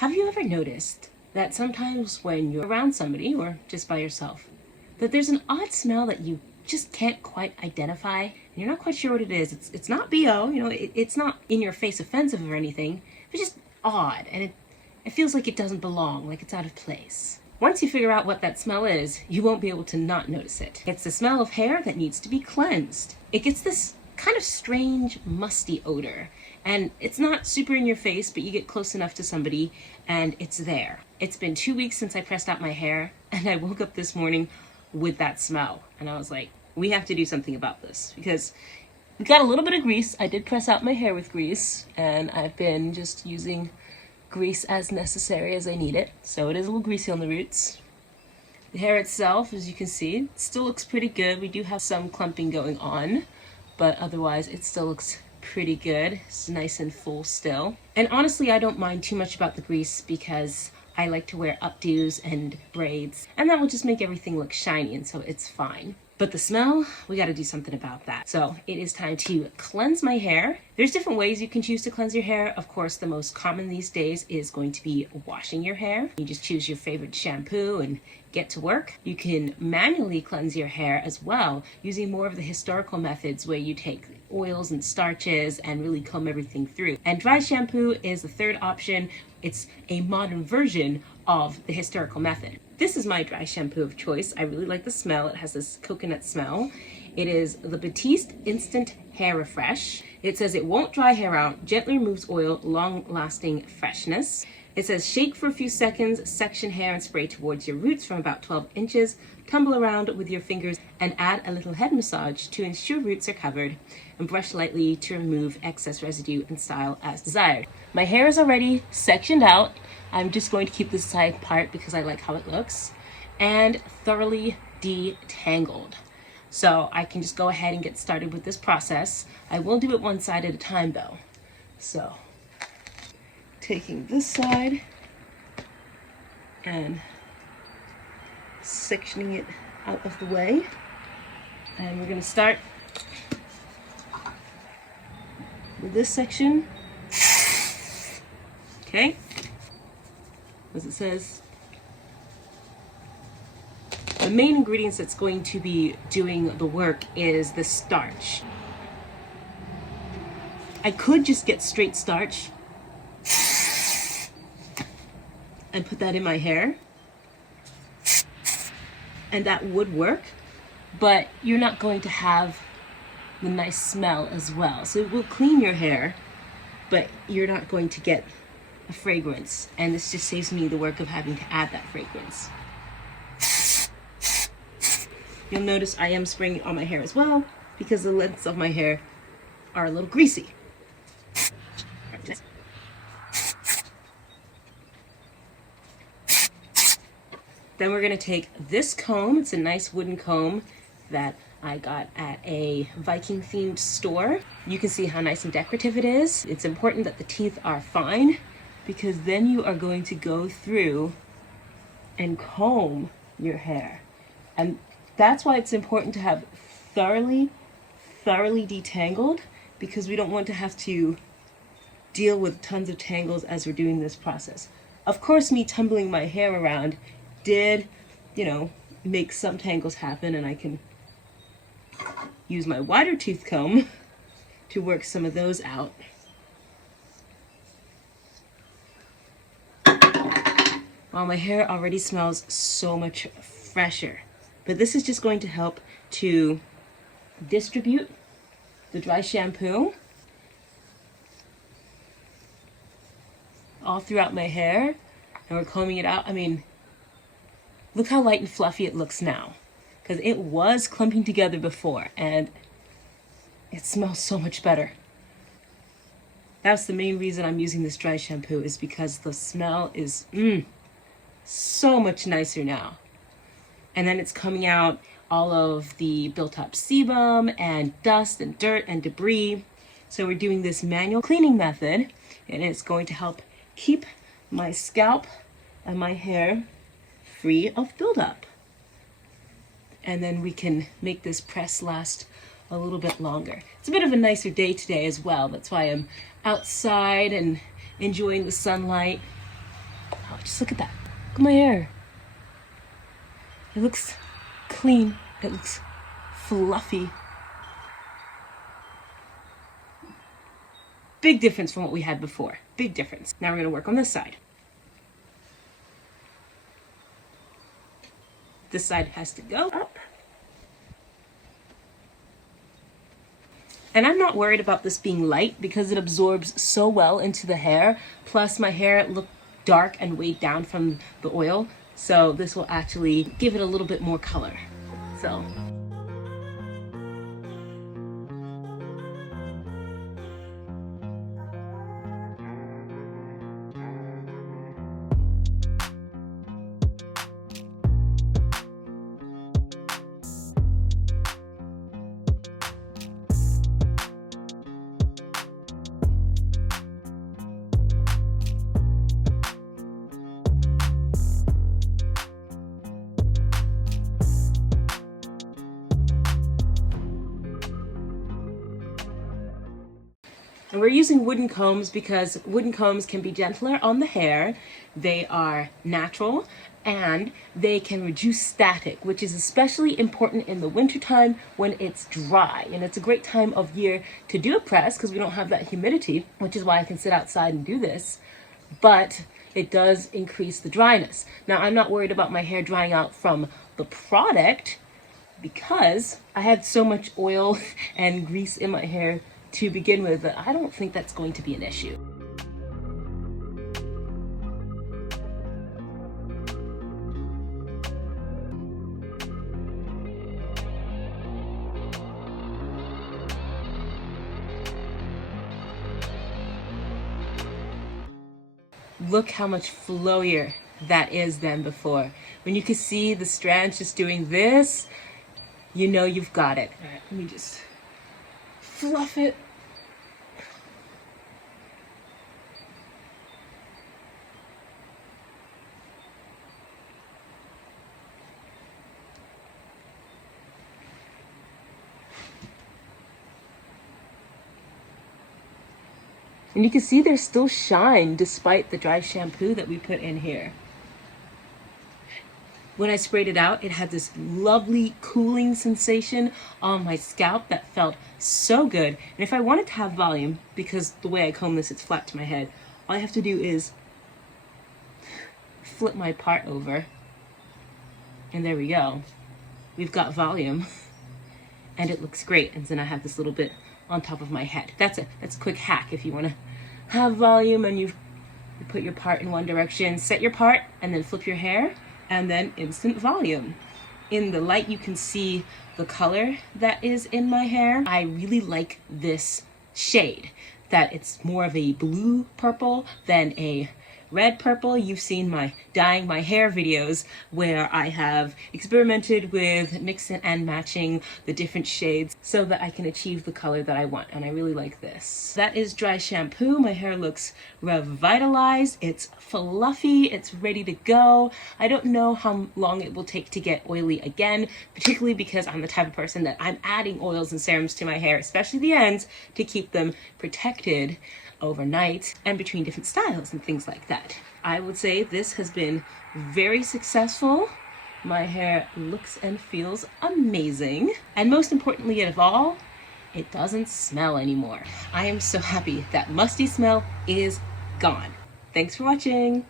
Have you ever noticed that sometimes when you're around somebody or just by yourself, that there's an odd smell that you just can't quite identify and you're not quite sure what it is? It's not BO, it's not in your face offensive or anything. It's just odd, and it feels like it doesn't belong, like it's out of place. Once you figure out what that smell is, you won't be able to not notice it. It's the smell of hair that needs to be cleansed. It gets this kind of strange, musty odor. And it's not super in your face, but you get close enough to somebody and it's there. It's been 2 weeks since I pressed out my hair, and I woke up this morning with that smell. And I was like, we have to do something about this, because we got a little bit of grease. I did press out my hair with grease, and I've been just using grease as necessary as I need it. So it is a little greasy on the roots. The hair itself, as you can see, still looks pretty good. We do have some clumping going on, but otherwise it still looks pretty good. It's nice and full still. And honestly, I don't mind too much about the grease because I like to wear updos and braids, and that will just make everything look shiny, and so it's fine. But the smell, we got to do something about that. So it is time to cleanse my hair. There's different ways you can choose to cleanse your hair. Of course, the most common these days is going to be washing your hair. You just choose your favorite shampoo and get to work. You can manually cleanse your hair as well, using more of the historical methods where you take oils and starches and really comb everything through. And dry shampoo is the third option. It's a modern version of the historical method. This is my dry shampoo of choice. I really like the smell. It has this coconut smell. It is the Batiste Instant Hair Refresh. It says it won't dry hair out, gently removes oil, long-lasting freshness. It says shake for a few seconds, section hair and spray towards your roots from about 12 inches. Tumble around with your fingers and add a little head massage to ensure roots are covered, and brush lightly to remove excess residue and style as desired. My hair is already sectioned out. I'm just going to keep this side part because I like how it looks, and thoroughly detangled. So I can just go ahead and get started with this process. I will do it one side at a time though. So taking this side and sectioning it out of the way, and we're going to start with this section. Okay, as it says, the main ingredients that's going to be doing the work is the starch. I could just get straight starch and put that in my hair, and that would work, but you're not going to have the nice smell as well. So it will clean your hair, but you're not going to get a fragrance, and this just saves me the work of having to add that fragrance. You'll notice I am spraying it on my hair as well because the lengths of my hair are a little greasy. Then we're going to take this comb. It's a nice wooden comb that I got at a Viking themed store. You can see how nice and decorative it is. It's important that the teeth are fine, because then you are going to go through and comb your hair. And that's why it's important to have thoroughly detangled, because we don't want to have to deal with tons of tangles as we're doing this process. Of course, me tumbling my hair around did, make some tangles happen, and I can use my wider tooth comb to work some of those out. Well, my hair already smells so much fresher, but this is just going to help to distribute the dry shampoo all throughout my hair, and we're combing it out. I mean, look how light and fluffy it looks now, because it was clumping together before, and it smells so much better. That's the main reason I'm using this dry shampoo, is because the smell is so much nicer now. And then it's coming out all of the built up sebum and dust and dirt and debris. So we're doing this manual cleaning method, and it's going to help keep my scalp and my hair free of buildup. And then we can make this press last a little bit longer. It's a bit of a nicer day today as well. That's why I'm outside and enjoying the sunlight. Oh, just look at that. Look at my hair. It looks clean. It looks fluffy. Big difference from what we had before. Big difference. Now we're going to work on this side. This side has to go up. And I'm not worried about this being light because it absorbs so well into the hair. Plus my hair looked dark and weighed down from the oil. So this will actually give it a little bit more color. So. And we're using wooden combs because wooden combs can be gentler on the hair, they are natural, and they can reduce static, which is especially important in the wintertime when it's dry. And it's a great time of year to do a press because we don't have that humidity, which is why I can sit outside and do this. But it does increase the dryness. Now, I'm not worried about my hair drying out from the product because I had so much oil and grease in my hair to begin with, but I don't think that's going to be an issue. Look how much flowier that is than before. When you can see the strands just doing this, you know you've got it. All right, let me just fluff it. And you can see there's still shine despite the dry shampoo that we put in here. When I sprayed it out, it had this lovely cooling sensation on my scalp that felt so good. And if I wanted to have volume, because the way I comb this, it's flat to my head, all I have to do is flip my part over. And there we go. We've got volume. And it looks great. And then I have this little bit on top of my head. That's a quick hack if you want to have volume and you put your part in one direction, set your part, and then flip your hair. And then instant volume. In the light, you can see the color that is in my hair. I really like this shade, that it's more of a blue purple than a red purple. You've seen my dyeing my hair videos where I have experimented with mixing and matching the different shades so that I can achieve the color that I want, and I really like this. That is dry shampoo. My hair looks revitalized, it's fluffy, it's ready to go. I don't know how long it will take to get oily again, particularly because I'm the type of person that I'm adding oils and serums to my hair, especially the ends, to keep them protected overnight and between different styles and things like that. I would say this has been very successful. My hair looks and feels amazing. And most importantly of all, it doesn't smell anymore. I am so happy that musty smell is gone. Thanks for watching.